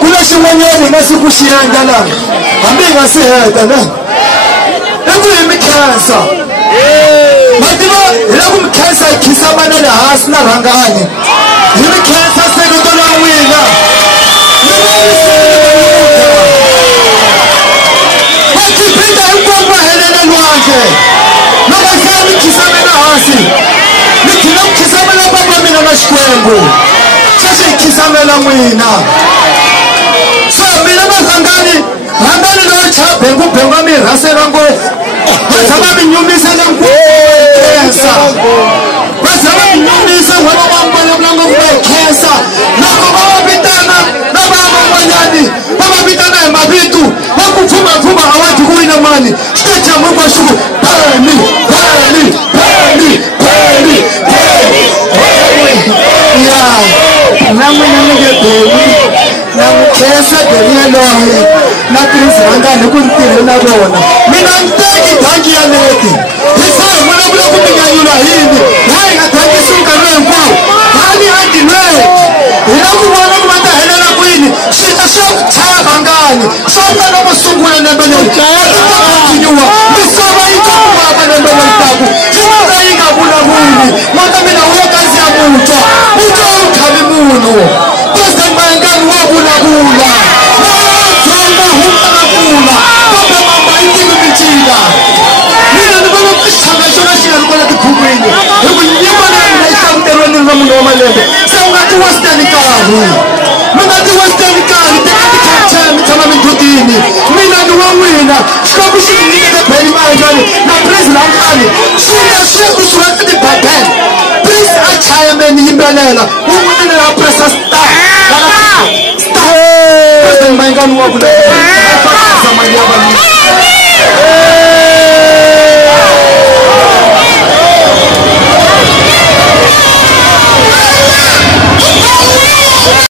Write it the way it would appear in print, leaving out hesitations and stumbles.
Kuna shimanyeni masikushiyanga la ambinga siheta la eku imikhansa madiba leku mikhansa ikhisamana la hasi na rangani imikhansa sekuto la wina matipinda inkomba helele lwakhe nokasami ikhisamana hasi nikhina ukhisamana baba mina na xikwembu Kisamela mwina so mina mazangani rangani lo chape ngubhenga mirasela ngo bazama minyumisa lenkuesa bazama minyumisa ngoba bambona blango kubekhensa lokho babitana nababa manyani babitana emabitu bakuphuma phuma awathi kuwina mali stadium kwashuku pani yeah namwina ngedewi namkhesa deliyalohe nakrizangane kuntirhe na vona mina nteki dangi ya leti hisayi mwana vula kuminyanyula hini hayi nga dangi sunkarwe hinkwawo hali andilwe hina ku vona ku va ta helela kwini swita swa ku chaya vangani swo ka loko sungula lembe leri itakontinyuwa misava yi kakuwaka lembe leri taku yinga yi nga vulavuli n'wata mina wo kandziya mutswa mutswa wu khami munhu president mayengani wa vulavula na vatsonga hu vulavula kambe mamba yi tivi mincino wa malembe se u nga ti western nkarhi mi nga ti western nkarhi tekati capture mi tshama mindhutini mina ni wa n'wina xikwembu xi mi nyikete beni maenjani na praise langani swilo swi kusuka tibabele please a chaya meni yimbelela wu n'winene na presa star star president maengani wa kule mali ya vanhu